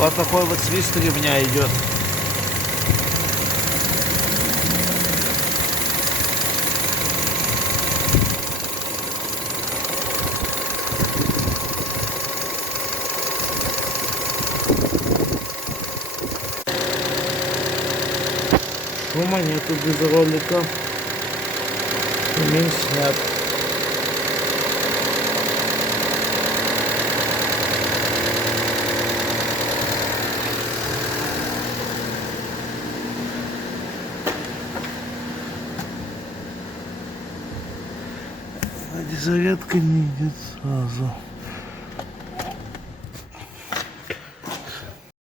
Вот такой вот свист ремня идет. Шума нету без ролика. Ремень снят. Зарядка не идет сразу.